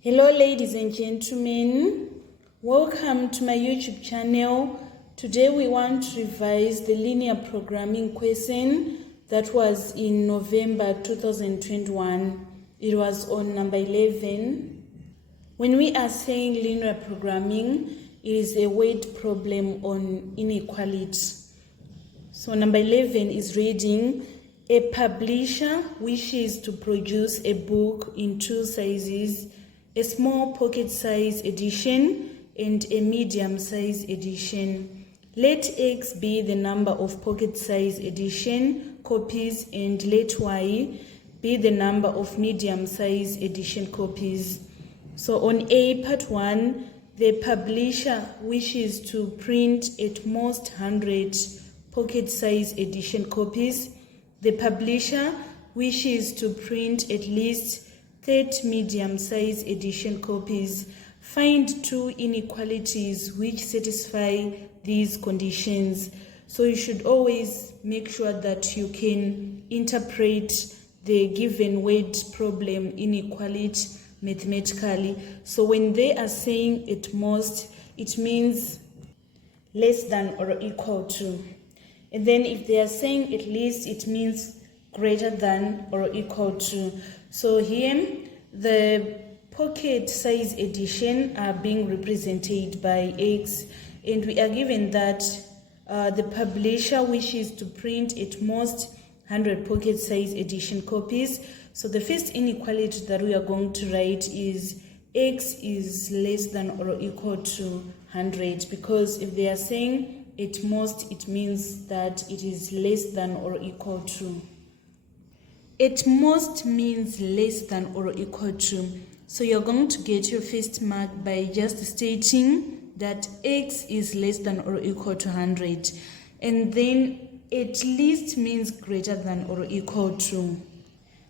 Hello ladies and gentlemen, welcome to my YouTube channel. Today we want to revise the linear programming question that was in November 2021. It was on number 11. When we are saying linear programming, it is a word problem on inequality. So number 11 is reading, a publisher wishes to produce a book in two sizes, a small pocket size edition and a medium size edition. Let X be the number of pocket size edition copies and let Y be the number of medium size edition copies. So on A, part 1, the publisher wishes to print at most 100 pocket size edition copies. The publisher wishes to print at least 30 medium-size edition copies. Find two inequalities which satisfy these conditions. So you should always make sure that you can interpret the given word problem inequality mathematically. So when they are saying at most, it means less than or equal to. And then if they are saying at least, it means greater than or equal to. So here, the pocket size edition are being represented by X, and we are given that the publisher wishes to print at most 100 pocket size edition copies. So the first inequality that we are going to write is X is less than or equal to 100, because if they are saying at most, it means that it is less than or equal to. At most means less than or equal to. So you're going to get your first mark by just stating that X is less than or equal to 100. And then at least means greater than or equal to.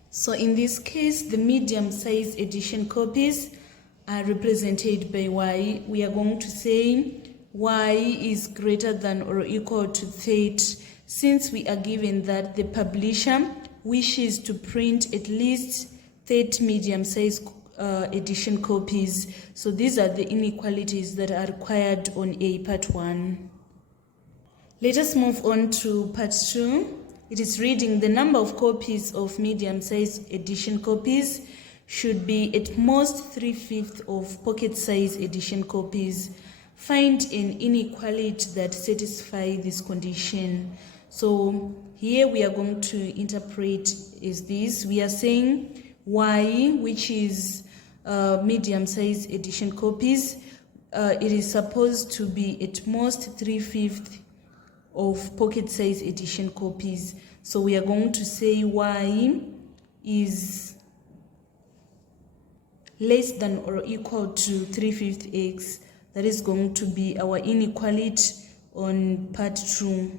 So in this case, the medium size edition copies are represented by Y. We are going to say Y is greater than or equal to 30, since we are given that the publisher wishes to print at least 30 medium-sized edition copies. So these are the inequalities that are required on A, part 1. Let us move on to part 2. It is reading, the number of copies of medium-sized edition copies should be at most 3/5 of pocket-size edition copies. Find an inequality that satisfies this condition. So here we are going to interpret as this. We are saying Y, which is medium-sized edition copies, it is supposed to be at most 3/5 of pocket-size edition copies. So we are going to say Y is less than or equal to 3/5 X. That is going to be our inequality on part 2.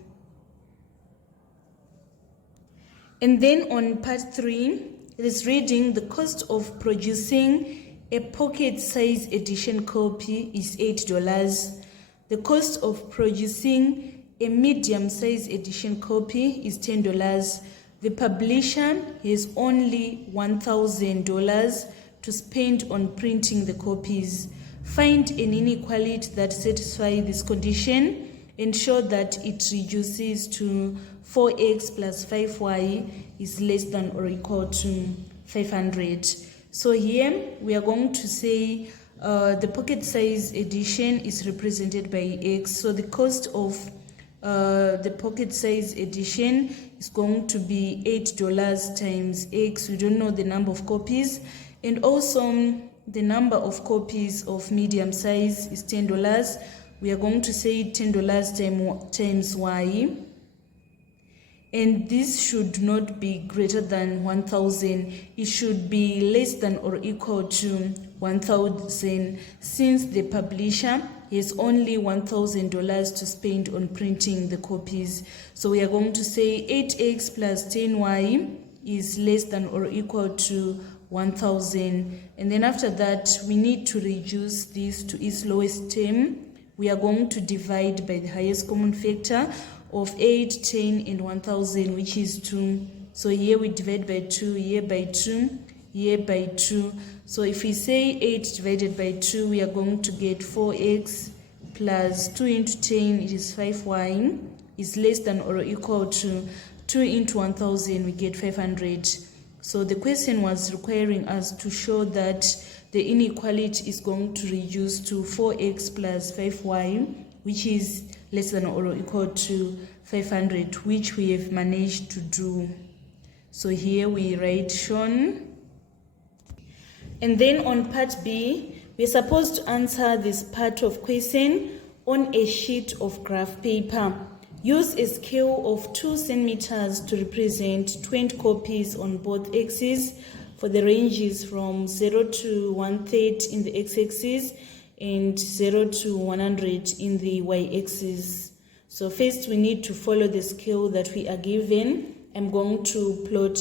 And then on part 3, it is reading, the cost of producing a pocket size edition copy is $8. The cost of producing a medium size edition copy is $10. The publisher has only $1,000 to spend on printing the copies. Find an inequality that satisfies this condition and show that it reduces to 4x plus 5y is less than or equal to 500. So here we are going to say the pocket size edition is represented by X. So the cost of the pocket size edition is going to be $8 times X. We don't know the number of copies. And also the number of copies of medium size is $10. We are going to say $10 times Y. And this should not be greater than 1,000. It should be less than or equal to 1,000, since the publisher has only $1,000 to spend on printing the copies. So we are going to say 8x plus 10y is less than or equal to 1,000. And then after that, we need to reduce this to its lowest term. We are going to divide by the highest common factor of 8, 10, and 1,000, which is 2. So here we divide by 2, here by 2, here by 2. So if we say 8 divided by 2, we are going to get 4x plus 2 into 10, it is 5y, is less than or equal to 2 into 1000, we get 500. So the question was requiring us to show that the inequality is going to reduce to 4x plus 5y, which is less than or equal to 500, which we have managed to do. So here we write shown. And then on part B, we're supposed to answer this part of question on a sheet of graph paper. Use a scale of 2 centimeters to represent 20 copies on both axes for the ranges from 0 to 1/3 in the x-axis and 0 to 100 in the y-axis. So first we need to follow the scale that we are given. I'm going to plot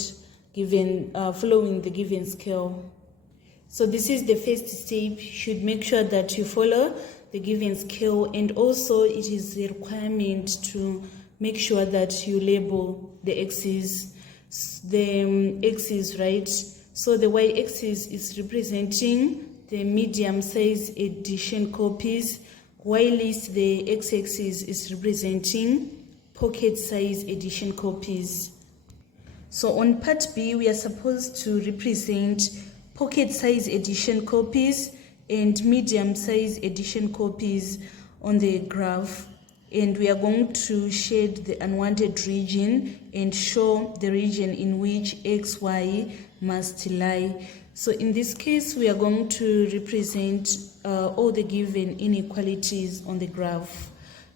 following the given scale. So this is the first step. You should make sure that you follow the given scale, and also it is a requirement to make sure that you label the axis, right? So the y-axis is representing the medium size edition copies, while the x-axis is representing pocket size edition copies. So on part B, we are supposed to represent pocket size edition copies and medium size edition copies on the graph, and we are going to shade the unwanted region and show the region in which xy must lie. So in this case, we are going to represent all the given inequalities on the graph,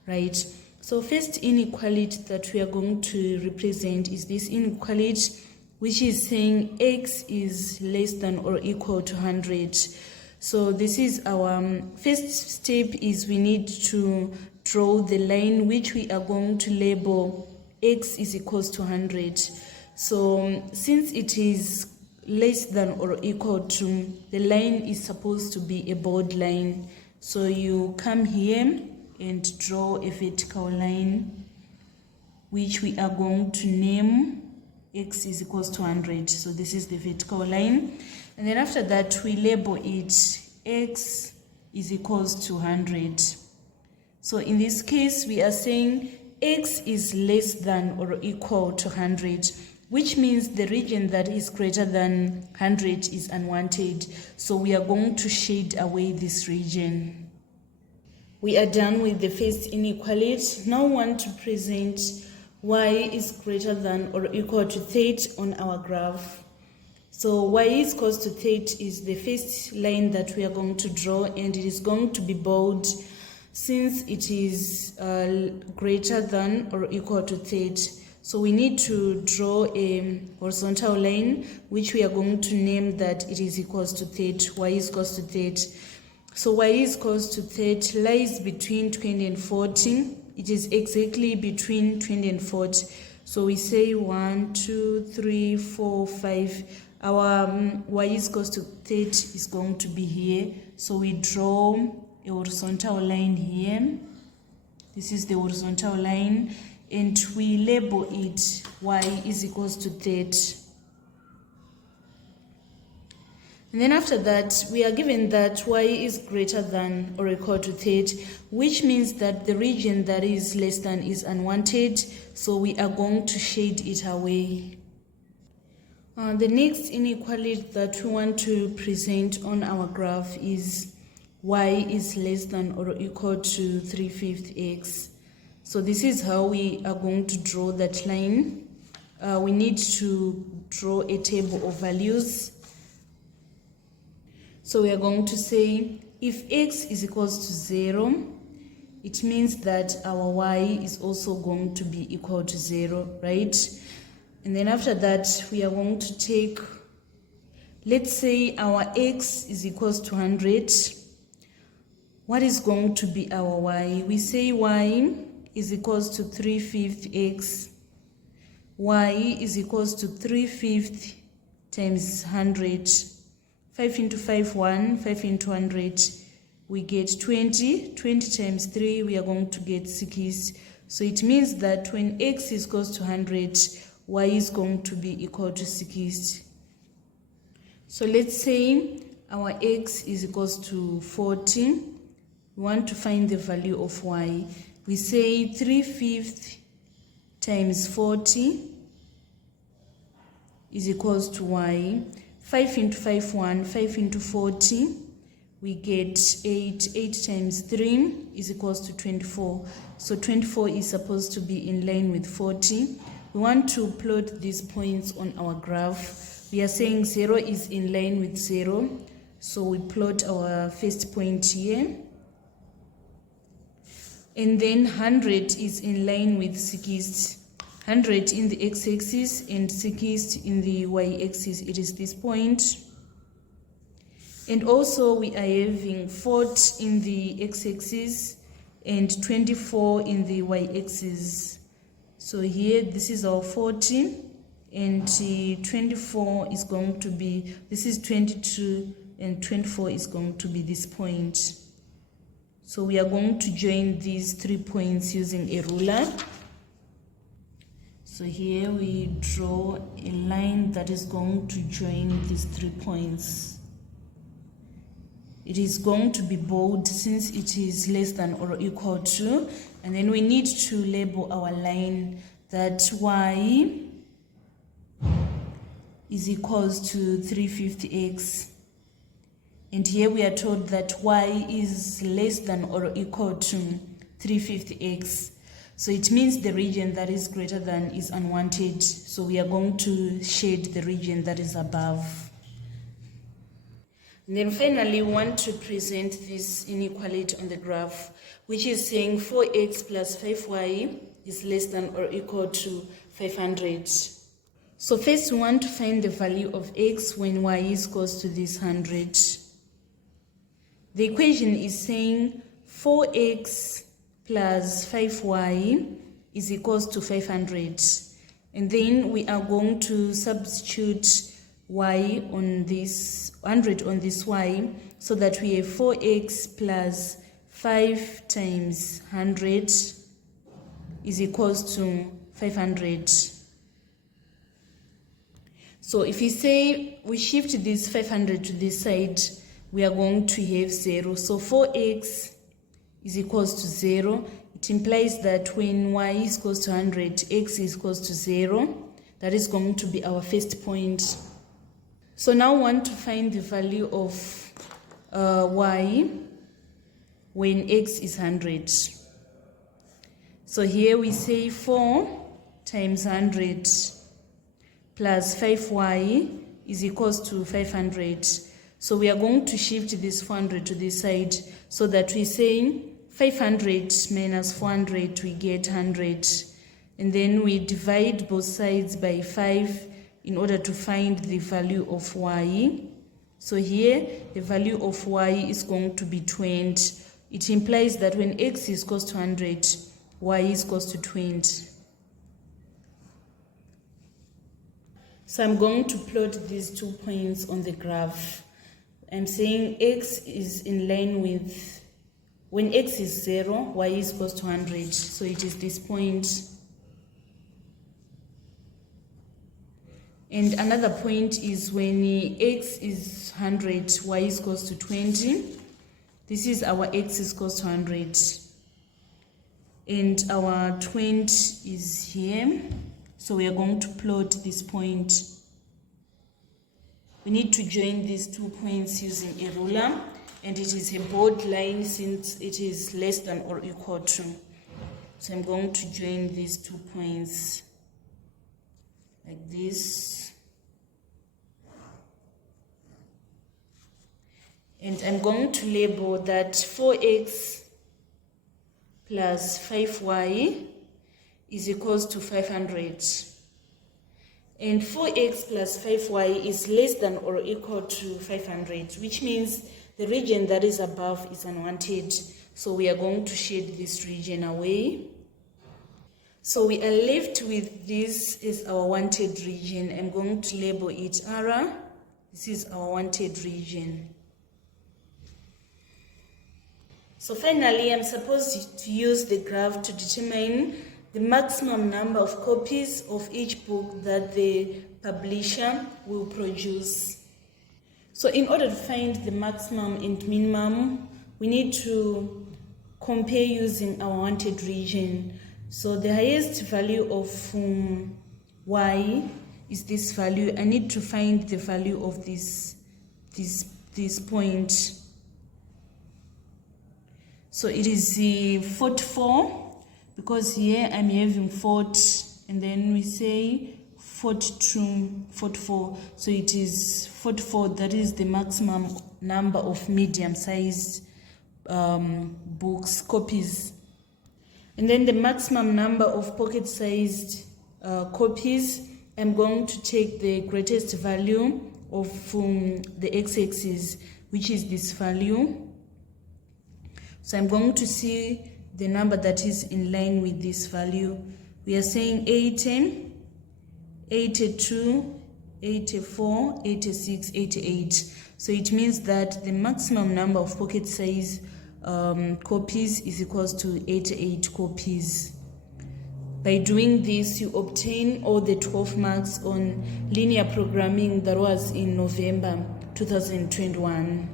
right? So first inequality that we are going to represent is this inequality, which is saying x is less than or equal to 100. So this is our first step. Is we need to draw the line which we are going to label x is equals to 100. So since it is less than or equal to, the line is supposed to be a bold line. So you come here and draw a vertical line which we are going to name x is equals to 100. So this is the vertical line, and then after that we label it x is equals to 100. So in this case we are saying x is less than or equal to 100, which means the region that is greater than 100 is unwanted. So we are going to shade away this region. We are done with the first inequality. Now we want to present y is greater than or equal to 30 on our graph. So y is equals to 30 is the first line that we are going to draw, and it is going to be bold since it is greater than or equal to 30. So we need to draw a horizontal line which we are going to name that it is equals to 30. Y is equals to 30. So y is equals to 30 lies between 20 and 40. It is exactly between 20 and 40. So we say 1, 2, 3, 4, 5. Our y is equals to 30 is going to be here. So we draw a horizontal line here. This is the horizontal line, and we label it y is equals to 30. And then after that, we are given that y is greater than or equal to 30, which means that the region that is less than is unwanted, so we are going to shade it away. The next inequality that we want to present on our graph is y is less than or equal to 3/5 x. So this is how we are going to draw that line. We need to draw a table of values. So we are going to say if x is equals to 0, it means that our y is also going to be equal to 0, right? And then after that, we are going to take, let's say our x is equals to 100. What is going to be our y? We say y is equals to 3/5 x. Y is equals to 3/5 times 100. 5 into 5, 1. 5 into 100, we get 20. 20 times 3, we are going to get 6. So it means that when x is equals to 100, y is going to be equal to 6. So let's say our x is equals to 40. We want to find the value of y. We say 3/5 times 40 is equals to y. 5 into 5, 1. 5 into 40, we get 8. 8 times 3 is equals to 24. So 24 is supposed to be in line with 40. We want to plot these points on our graph. We are saying 0 is in line with 0. So we plot our first point here. And then 100 is in line with 60. 100 in the x-axis and 60 in the y-axis. It is this point. And also we are having 40 in the x-axis and 24 in the y-axis. So here this is our 40 and 24 is going to be, this is 22 and 24 is going to be this point. So we are going to join these 3 points using a ruler. So here we draw a line that is going to join these 3 points. It is going to be bold since it is less than or equal to, and then we need to label our line that y is equals to 350x. And here we are told that y is less than or equal to 350x. So it means the region that is greater than is unwanted. So we are going to shade the region that is above. And then finally, we want to present this inequality on the graph, which is saying 4x plus 5y is less than or equal to 500. So first we want to find the value of x when y is equals to this 100. The equation is saying 4x plus 5y is equals to 500. And then we are going to substitute y on this 100 on this y, so that we have 4x plus 5 times 100 is equals to 500. So if we say we shift this 500 to this side, we are going to have 0. So 4x is equals to 0. It implies that when y is equals to 100, x is equals to 0. That is going to be our first point. So now we want to find the value of y when x is 100. So here we say 4 times 100 plus 5y is equals to 500. So we are going to shift this 400 to this side, so that we say 500 minus 400, we get 100. And then we divide both sides by 5 in order to find the value of y. So here the value of y is going to be 20. It implies that when x is equals to 100, y is equals to 20. So I'm going to plot these 2 points on the graph. I'm saying x is in line with, when x is 0, y is equals to 100. So it is this point. And another point is when x is 100, y is equals to 20. This is our x is equals to 100. And our 20 is here. So we are going to plot this point. We need to join these 2 points using a ruler. And it is a bold line since it is less than or equal to. So I'm going to join these 2 points like this. And I'm going to label that 4x plus 5y is equals to 500. And 4x plus 5y is less than or equal to 500, which means the region that is above is unwanted. So we are going to shade this region away. So we are left with this is our wanted region. I'm going to label it R. This is our wanted region. So finally, I'm supposed to use the graph to determine the maximum number of copies of each book that the publisher will produce. So in order to find the maximum and minimum, we need to compare using our wanted region. So the highest value of y is this value. I need to find the value of this point. So it is 44, because here I'm having 40, and then we say 42, 44. So it is 44, that is the maximum number of medium-sized books, copies. And then the maximum number of pocket-sized copies, I'm going to take the greatest value of the x-axis, which is this value. So I'm going to see the number that is in line with this value. We are saying 80, 82, 84, 86, 88. So it means that the maximum number of pocket size copies is equals to 88 copies. By doing this, you obtain all the 12 marks on linear programming that was in November 2021.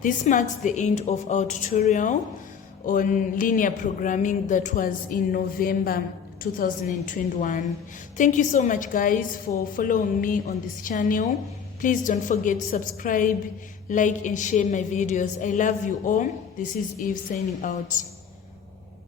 This marks the end of our tutorial on linear programming that was in November 2021. Thank you so much, guys, for following me on this channel. Please don't forget to subscribe, like, and share my videos. I love you all. This is Eve signing out.